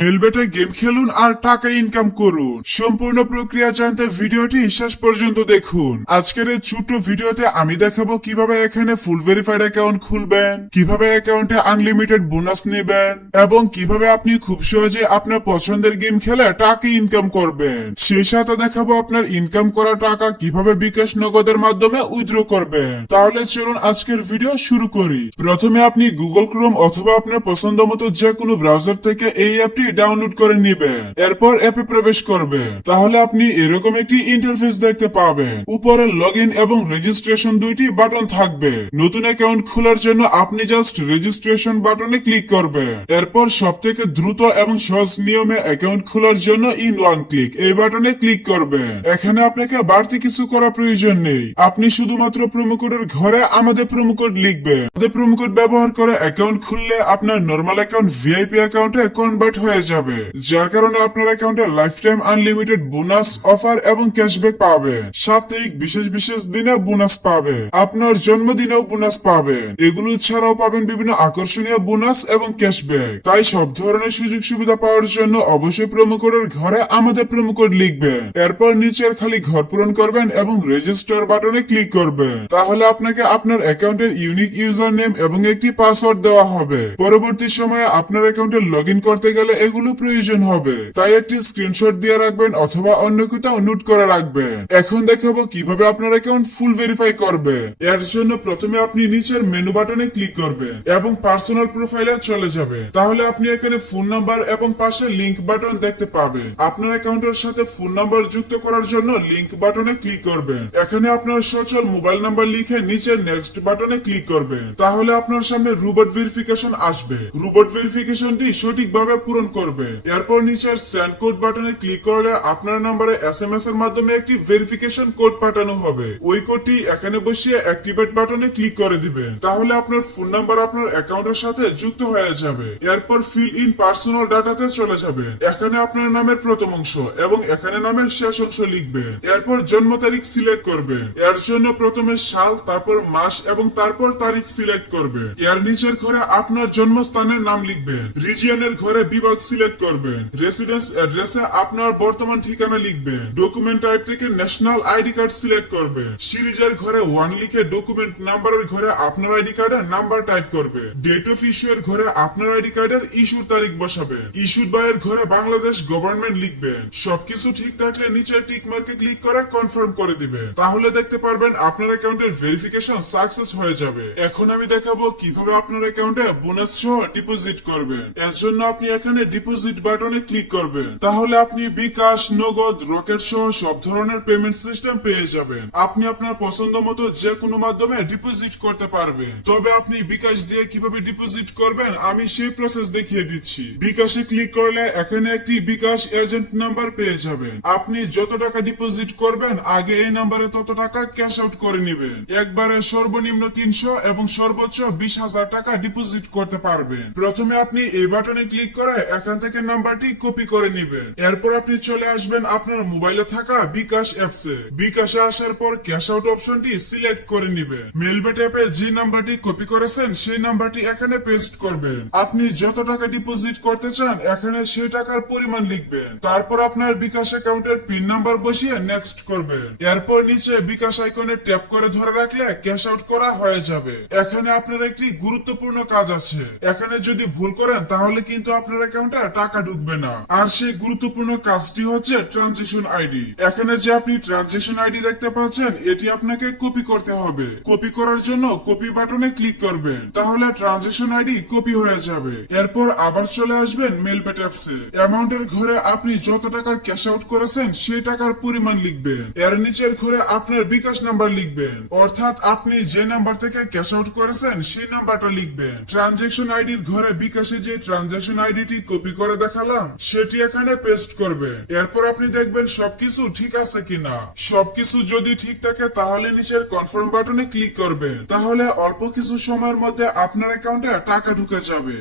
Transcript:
মেলবেটে game খেলুন আর টাকা income করুন। সম্পূর্ণ প্রক্রিয়া জানতে ভিডিওটি শেষ পর্যন্ত দেখুন। আজকের এই ছোট্ট ভিডিওতে আমি দেখাবো কিভাবে এখানে ফুল ভেরিফাইড অ্যাকাউন্ট খুলবেন, কিভাবে অ্যাকাউন্টে আনলিমিটেড বোনাস নেবেন এবং কিভাবে আপনি খুব সহজে আপনার পছন্দের গেম খেলে টাকা ইনকাম করবেন। সেই সাথে দেখাবো আপনার ইনকাম করা টাকা কিভাবে বিকাশ নগদের মাধ্যমে উইথড্র করবেন। তাহলে চলুন আজকের ভিডিও শুরু করি। প্রথমে আপনি গুগল ক্রোম অথবা আপনার পছন্দ মতো যে কোনো ব্রাউজার থেকে এই অ্যাপটি ডাউনলোড করে নেবেন। এরপর অ্যাপে প্রবেশ করবেন। তাহলে আপনি এরকম একটি ইন্টারফেস দেখতে পাবেন। উপরে লগইন এবং রেজিস্ট্রেশন দুইটি বাটন থাকবে। নতুন অ্যাকাউন্ট খোলার জন্য আপনি জাস্ট রেজিস্ট্রেশন বাটনে ক্লিক করবেন। এরপর সবথেকে দ্রুত এবং সহজ নিয়মে অ্যাকাউন্ট খোলার জন্য ইন ওয়ান ক্লিক এই বাটনে ক্লিক করবেন। এখানে আপনাকে বাড়তি কিছু করা প্রয়োজন নেই। আপনি শুধুমাত্র প্রোমো কোডের ঘরে আমাদের প্রোমো কোড লিখবেন। আমাদের প্রোমো কোড ব্যবহার করে অ্যাকাউন্ট খুললে আপনার নরমাল অ্যাকাউন্ট ভিআইপি অ্যাকাউন্টে কনভার্ট হয়ে যাবে, যার কারণে আপনার অ্যাকাউন্টে life time unlimited bonus offer এবং ক্যাশব্যাক পাবে। সাপ্তাহিক বিশেষ দিনে বোনাস পাবে, আপনার জন্মদিনেও বোনাস পাবেন। এগুলো ছাড়াও পাবেন বিভিন্ন আকর্ষণীয় বোনাস এবং ক্যাশব্যাক। তাই সব ধরনের সুযোগ সুবিধা পাওয়ার জন্য অবশ্যই প্রোমো কোডের ঘরে আমাদের প্রোমো কোড লিখবেন। এরপর নিচের খালি ঘর পূরণ করবেন এবং রেজিস্টার বাটনে ক্লিক করবেন। তাহলে আপনাকে আপনার অ্যাকাউন্টের ইউনিক ইউজার নেম এবং একটি পাসওয়ার্ড দেওয়া হবে। পরবর্তী সময়ে আপনার অ্যাকাউন্টে লগ ইন করতে গেলে এগুলো প্রয়োজন হবে, তাই একটি স্ক্রিনশট দিয়ে রাখবেন অথবা অন্য কোথাও নোট করে রাখবেন। এখন দেখাবো কিভাবে আপনার অ্যাকাউন্ট ফুল ভেরিফাই করবে। এর জন্য প্রথমে আপনি নিচের মেনু বাটনে ক্লিক করবেন এবং পার্সোনাল প্রোফাইলে চলে যাবে। তাহলে আপনি এখানে ফোন নাম্বার এবং পাশে লিংক বাটন দেখতে পাবেন। আপনার অ্যাকাউন্টের সাথে ফোন নাম্বার যুক্ত করার জন্য লিংক বাটনে ক্লিক করবেন। এখানে আপনার সচল মোবাইল নাম্বার লিখে নিচের নেক্সট বাটনে ক্লিক করবেন। তাহলে আপনার সামনে রোবট ভেরিফিকেশন আসবে। রোবট ভেরিফিকেশনটি সঠিকভাবে পূরণ করবে। এরপর নিচের সেন্ড কোড বাটনে ক্লিক করলে আপনার নম্বরে এসএমএস এর মাধ্যমে একটি ভেরিফিকেশন কোড পাঠানো হবে। ওই কোডটি এখানে বসিয়ে অ্যাক্টিভেট বাটনে ক্লিক করে দিবেন। তাহলে আপনার ফোন নাম্বার আপনার অ্যাকাউন্টের সাথে যুক্ত হয়ে যাবে। এরপর ফিল ইন পার্সোনাল ডাটাতে চলে যাবে। এখানে আপনার নামের প্রথম অংশ এবং এখানে নামের শেষ অংশ লিখবেন। এরপর জন্ম তারিখ সিলেক্ট করবেন। এর জন্য প্রথমে সাল, তারপর মাস এবং তারপর তারিখ সিলেক্ট করবেন। এর নিচের ঘরে আপনার জন্মস্থানের নাম লিখবেন। রিজিয়নের ঘরে বিভাগ সিলেক্ট করবেন। রেসিডেন্স অ্যাড্রেসে আপনার বর্তমান ঠিকানা লিখবেন। ডকুমেন্ট টাইপ থেকে ন্যাশনাল আইডি কার্ড সিলেক্ট করবেন। সিরিজের ঘরে 1 লিখে ডকুমেন্ট নাম্বারের ঘরে আপনার আইডি কার্ডের নাম্বার টাইপ করবে। ডেট অফ ইস্যু এর ঘরে আপনার আইডি কার্ডের ইস্যুর তারিখ বসাবেন। ইস্যুড বাই এর ঘরে বাংলাদেশ গভর্নমেন্ট লিখবেন। সবকিছু ঠিক থাকলে নিচের টিক মার্কে ক্লিক করে কনফার্ম করে দিবেন। তাহলে দেখতে পারবেন আপনার অ্যাকাউন্টের ভেরিফিকেশন সাকসেস হয়ে যাবে। এখন আমি দেখাবো কিভাবে আপনার অ্যাকাউন্টে বোনাস সহ ডিপোজিট করবেন। এর জন্য আপনি এখানে ডিপোজিট বাটনে ক্লিক করবেন। তাহলে আপনি বিকাশ, নগদ, রকেট সহ সব ধরনের পেমেন্ট সিস্টেম পেয়ে যাবেন। আপনি আপনার পছন্দ মতো যে কোনো মাধ্যমে ডিপোজিট করতে পারবেন। তবে আপনি বিকাশ দিয়ে কিভাবে ডিপোজিট করবেন আমি সেই প্রসেস দেখিয়ে দিচ্ছি। বিকাশে ক্লিক করলে এখানে একটি বিকাশ এজেন্ট নাম্বার পেয়ে যাবেন। আপনি যত টাকা ডিপোজিট করবেন আগে এই নাম্বারে তত টাকা ক্যাশ আউট করে নেবেন। একবারে সর্বনিম্ন 300 এবং সর্বোচ্চ 20,000 টাকা ডিপোজিট করতে পারবেন। প্রথমে আপনি এই বাটনে ক্লিক করে এখান থেকে নাম্বারটি কপি করে নেবেন। এরপর আপনি চলে আসবেন আপনার মোবাইলে থাকা বিকাশ অ্যাপসে। বিকাশে আসার পর ক্যাশ আউট অপশনটি সিলেক্ট করে নেবেন। মেলবেট অ্যাপে যে নাম্বারটি কপি করেছেন সেই নাম্বারটি এখানে পেস্ট করবেন। আপনি যত টাকা ডিপোজিট করতে চান এখানে সেই টাকার পরিমাণ লিখবেন। তারপর আপনার বিকাশ অ্যাকাউন্টের পিন নাম্বার বসিয়ে নেক্সট করবেন। এরপর নিচে বিকাশ আইকনে ট্যাপ করে ধরে রাখলে ক্যাশ আউট করা হয়ে যাবে। এখানে আপনার একটি গুরুত্বপূর্ণ কাজ আছে। এখানে যদি ভুল করেন তাহলে কিন্তু আপনার অ্যাকাউন্টে টাকা ঢুকবে না। আর সেই গুরুত্বপূর্ণ কাজটি হচ্ছে ট্রানজেকশন আইডি। এখানে যে আপনি ট্রানজেকশন আইডি দেখতে পাচ্ছেন এটি আপনাকে কপি করতে হবে। কপি করার জন্য কপি বাটনে ক্লিক করবেন। তাহলে ট্রানজেকশন আইডি কপি হয়ে যাবে। এরপর আবার চলে আসবেন মেলবেট অ্যাপসে। অ্যামাউন্টের ঘরে আপনি যত টাকা ক্যাশ আউট করেছেন সেই টাকার পরিমাণ লিখবেন। এর নিচের ঘরে আপনার বিকাশ নাম্বার লিখবেন, অর্থাৎ আপনি যে নাম্বার থেকে ক্যাশ আউট করেছেন সেই নাম্বারটা লিখবেন। ট্রানজেকশন আইডির ঘরে বিকাশে যে ট্রানজেকশন আইডিটি কপি করে দেখালাম সেটি এখানে পেস্ট করবেন। এরপর আপনি দেখবেন সবকিছু ঠিক আছে কিনা। সবকিছু যদি ঠিক থাকে তাহলে নিচের কনফার্ম বাটনে ক্লিক করবেন। তাহলে অল্প কিছু সময়ের মধ্যে আপনার অ্যাকাউন্টে টাকা ঢুকে যাবে।